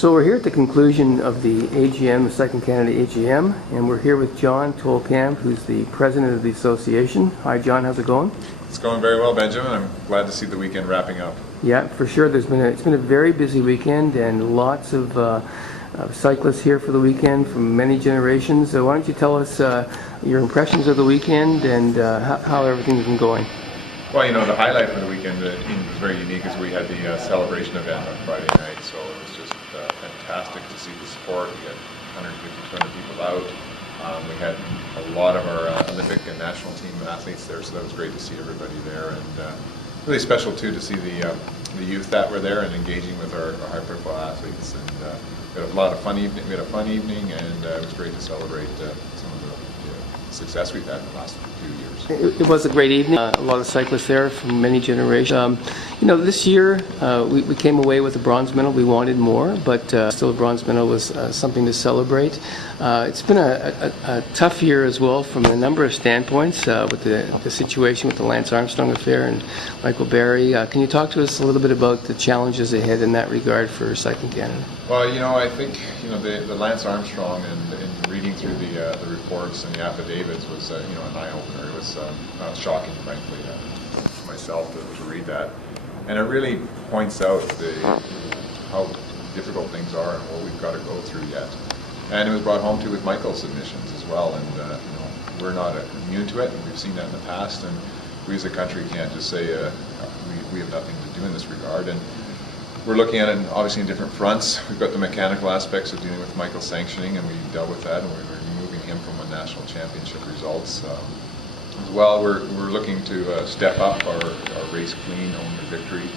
So we're here at the conclusion of the AGM, the Second Canada AGM, and we're here with John Tolkamp, who's the president of the association. Hi John, how's it going? It's going very well, Benjamin. I'm glad to see the weekend wrapping up. Yeah, for sure. It's been a very busy weekend and lots of cyclists here for the weekend from many generations. So why don't you tell us your impressions of the weekend and how everything's been going? Well, you know, the highlight for the weekend was very unique as we had the celebration event on Friday night, so it was just fantastic to see the support. We had 150, 200 people out. We had a lot of our Olympic and national team athletes there, so that was great to see everybody there. And really special, too, to see the youth that were there and engaging with our high-profile athletes. And we had a lot of fun evening. We had a fun evening, and it was great to celebrate some of the success we've had in the last few years. It was a great evening. A lot of cyclists there from many generations. You know, this year we came away with a bronze medal. We wanted more, but still a bronze medal was something to celebrate. It's been a tough year as well from a number of standpoints with the situation with the Lance Armstrong affair and Michael Barry. Can you talk to us a little bit about the challenges ahead in that regard for Cycling Canada? Well, you know, I think the Lance Armstrong and reading through the reports and the affidavits was an eye-opener. It was shocking, frankly, for myself to read that, and it really points out how difficult things are and what we've got to go through yet. And it was brought home too with Michael's submissions as well, and we're not immune to it, and we've seen that in the past, and we as a country can't just say we have nothing to do in this regard. And we're looking at it obviously in different fronts. We've got the mechanical aspects of dealing with Michael's sanctioning, and we dealt with that, and we're removing him from a national championship results. As well, we're looking to step up our Race Clean, Own the Victory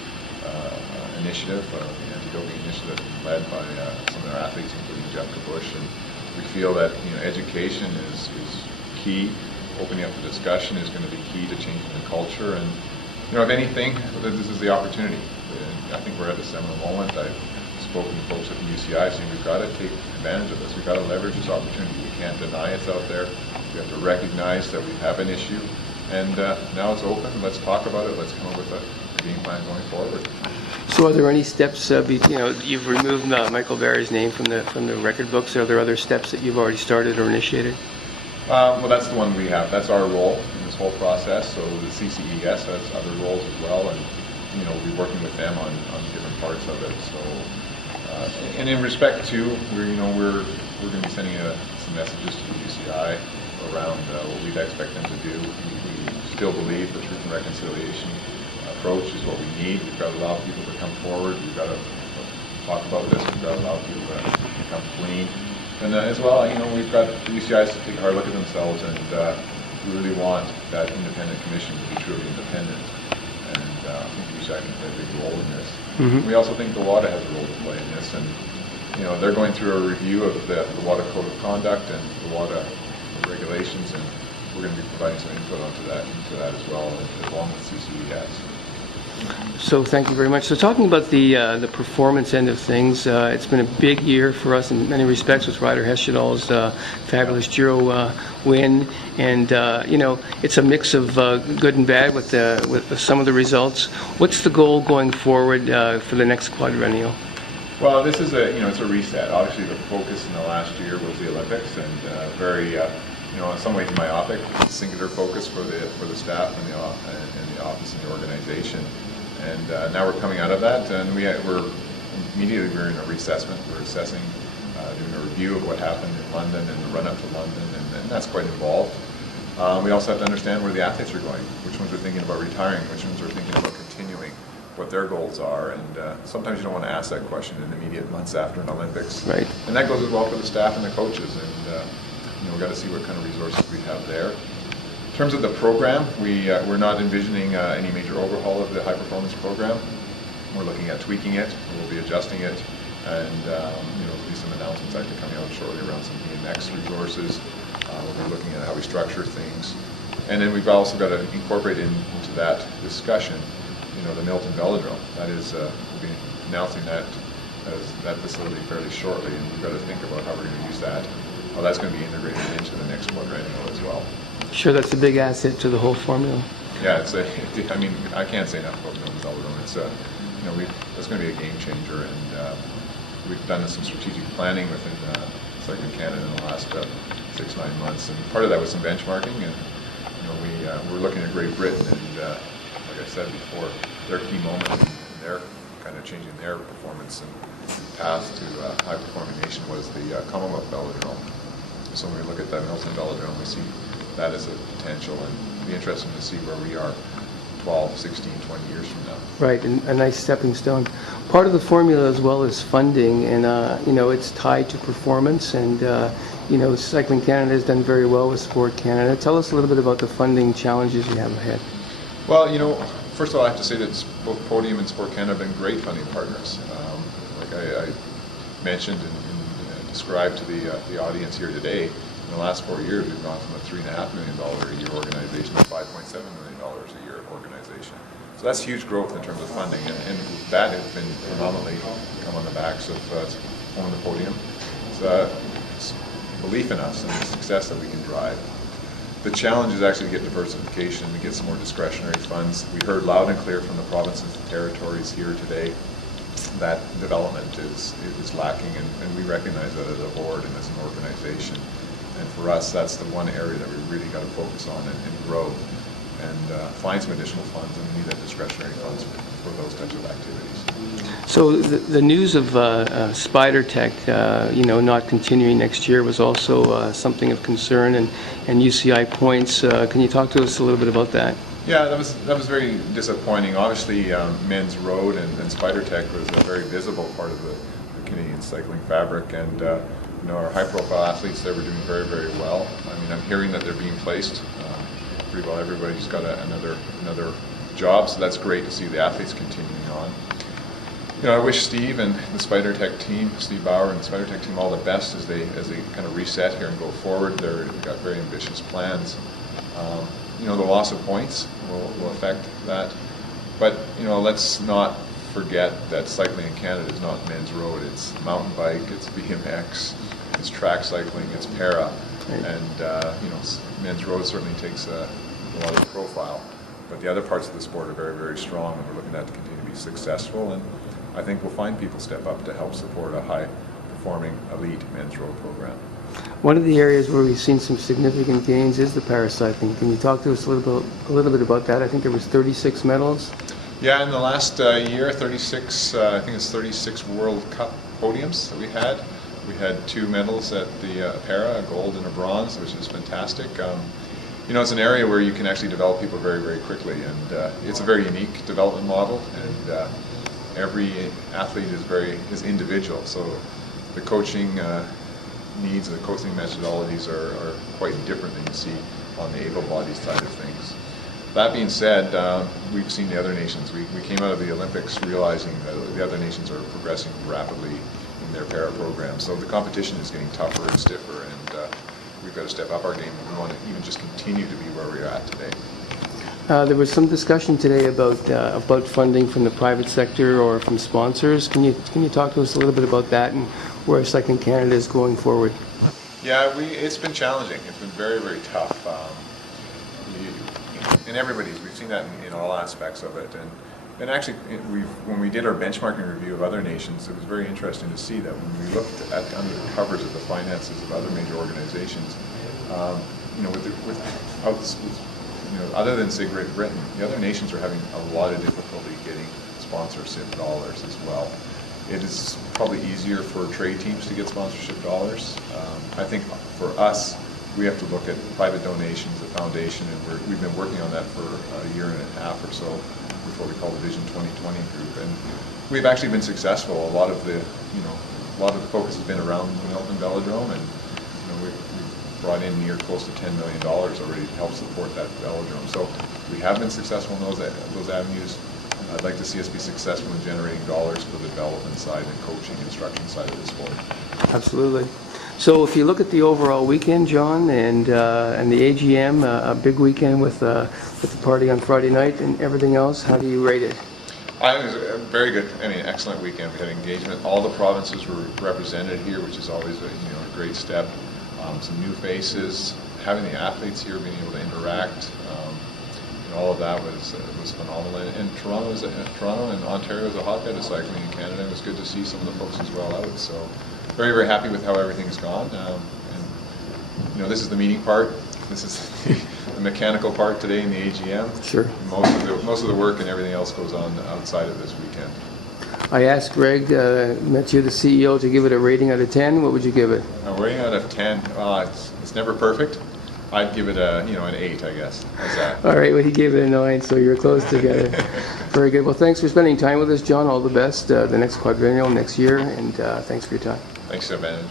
initiative, the anti-doping initiative led by some of our athletes, including Jeff Kabush. And we feel that education is key. Opening up the discussion is going to be key to changing the culture. And if anything, this is the opportunity. I think we're at a seminal moment. I've spoken to folks at the UCI saying we've got to take advantage of this. We've got to leverage this opportunity. We can't deny it's out there. We have to recognize that we have an issue. And now it's open. Let's talk about it. Let's come up with a game plan going forward. So are there any steps, you've removed Michael Barry's name from the record books. Are there other steps that you've already started or initiated? Well, that's the one we have. That's our role in this whole process. So the CCES has other roles as well, and we'll be working with them on different parts of it. So, and in respect to, we're going to be sending some messages to the UCI around what we'd expect them to do. We still believe the truth and reconciliation approach is what we need. We've got to allow people to come forward. We've got to talk about this. We've got to allow people to become clean. And as well, we've got the UCIs to take a hard look at themselves, and we really want that independent commission to be truly independent. And I think the UCI can play a big role in this. Mm-hmm. We also think the WADA has a role to play in this, and they're going through a review of the WADA Code of Conduct and the WADA regulations, and we're going to be providing some input into that as well, along with CCES. So thank you very much. So talking about the performance end of things, it's been a big year for us in many respects with Ryder Hesjedal's fabulous Giro win, and it's a mix of good and bad with some of the results. What's the goal going forward for the next quadrennial? Well, this is it's a reset. Obviously, the focus in the last year was the Olympics, and very in some ways myopic, singular focus for the staff and the office and the organization. And now we're coming out of that, and we're in a reassessment. We're assessing, doing a review of what happened in London and the run-up to London, and that's quite involved. We also have to understand where the athletes are going, which ones are thinking about retiring, which ones are thinking about continuing, what their goals are, and sometimes you don't want to ask that question in the immediate months after an Olympics. Right. And that goes as well for the staff and the coaches, and we've got to see what kind of resources we have there. In terms of the program, we're not envisioning any major overhaul of the high-performance program. We're looking at tweaking it. We'll be adjusting it, and there'll be some announcements actually coming out shortly around some BMX resources. We'll be looking at how we structure things, and then we've also got to incorporate into that discussion, the Milton Velodrome. That is, we'll be announcing that facility fairly shortly, and we've got to think about how we're going to use that. Well, that's going to be integrated into the next quadrennial as well. Sure, that's a big asset to the whole formula. Yeah, I can't say enough about Milton Velodrome. It's that's going to be a game changer, and we've done some strategic planning within Cycling Canada in the last 6-9 months, and part of that was some benchmarking. And we're looking at Great Britain, and like I said before, their key moment in their kind of changing their performance and path to high-performing nation was the Commonwealth Velodrome. So when we look at that Milton Velodrome, we see that as a potential, and it'll be interesting to see where we are 12, 16, 20 years from now. Right, and a nice stepping stone. Part of the formula as well is funding, and it's tied to performance, and Cycling Canada has done very well with Sport Canada. Tell us a little bit about the funding challenges you have ahead. Well, first of all, I have to say that both Podium and Sport Canada have been great funding partners. Like I mentioned and described to the audience here today, in the last 4 years, we've gone from a $3.5 million a year organization to $5.7 million a year organization. So that's huge growth in terms of funding, and that has been predominantly come on the backs of owning the Podium. It's belief in us and the success that we can drive. The challenge is actually to get diversification and get some more discretionary funds. We heard loud and clear from the provinces and territories here today that development is lacking, and we recognize that as a board and as an organization. And for us, that's the one area that we really got to focus on and grow and find some additional funds, and we need that discretionary funds for those types of activities. So the news of Spider Tech, not continuing next year was also something of concern, and UCI points. Can you talk to us a little bit about that? Yeah, that was very disappointing. Obviously, Men's Road and Spider Tech was a very visible part of the Canadian cycling fabric, and our high-profile athletes there were doing very, very well. I mean, I'm hearing that they're being placed pretty well. Everybody's got another job, so that's great to see the athletes continuing on. I wish Steve and the Spider Tech team, Steve Bauer and the Spider Tech team, all the best as they kind of reset here and go forward. They've got very ambitious plans. The loss of points will affect that, but let's not forget that cycling in Canada is not Men's Road. It's mountain bike, it's BMX, it's track cycling, it's para, right. And Men's Road certainly takes a lot of the profile, but the other parts of the sport are very, very strong, and we're looking at to continue to be successful. And I think we'll find people step up to help support a high-performing elite Men's Road program. One of the areas where we've seen some significant gains is the paracycling. Can you talk to us a little bit about that? I think there was 36 medals. Yeah, in the last year, 36. I think it's 36 World Cup podiums that we had. We had 2 medals at the para, a gold and a bronze, which is fantastic. It's an area where you can actually develop people very, very quickly, and it's a very unique development model, and every athlete is individual. So the coaching needs, the coaching methodologies are quite different than you see on the able-bodied side of things. That being said, we've seen the other nations. We came out of the Olympics realizing that the other nations are progressing rapidly in their para programs. So the competition is getting tougher and stiffer, and we've got to step up our game if we want to even just continue to be where we're at today. There was some discussion today about funding from the private sector or from sponsors. Can you talk to us a little bit about that and where Cycling Canada is going forward? Yeah, it's been challenging. It's been very, very tough. We've seen that in all aspects of it. And actually, when we did our benchmarking review of other nations, it was very interesting to see that when we looked at under the covers of the finances of other major organizations, other than say Great Britain, the other nations are having a lot of difficulty getting sponsorship dollars as well. It is probably easier for trade teams to get sponsorship dollars. I think for us, we have to look at private donations, the foundation, and we've been working on that for a year and a half or so before we call the Vision 2020 group, and we've actually been successful. A lot of the focus has been around the Milton Velodrome, and we've brought in close to $10 million already to help support that velodrome. So we have been successful in those avenues. I'd like to see us be successful in generating dollars for the development side and coaching, instruction side of the sport. Absolutely. So if you look at the overall weekend, John, and the AGM, a big weekend with the party on Friday night and everything else, how do you rate it? It was a very good, excellent weekend. We had engagement. All the provinces were represented here, which is always a great step. Some new faces, having the athletes here, being able to interact. all of that was phenomenal. And Toronto and Ontario is a hotbed of cycling in Canada. It was good to see some of the folks as well out. So very, very happy with how everything's gone. And this is the meeting part. This is the mechanical part today in the AGM. Sure. Most of the work and everything else goes on outside of this weekend. I asked Greg, Mathieu, the CEO, to give it a rating out of 10. What would you give it? A rating out of 10. It's never perfect. I'd give it an 8, I guess. How's that? All right, well, he gave it a 9, so you're close together. Very good. Well, thanks for spending time with us, John. All the best the next quadrennial, next year, and thanks for your time. Thanks, Evan.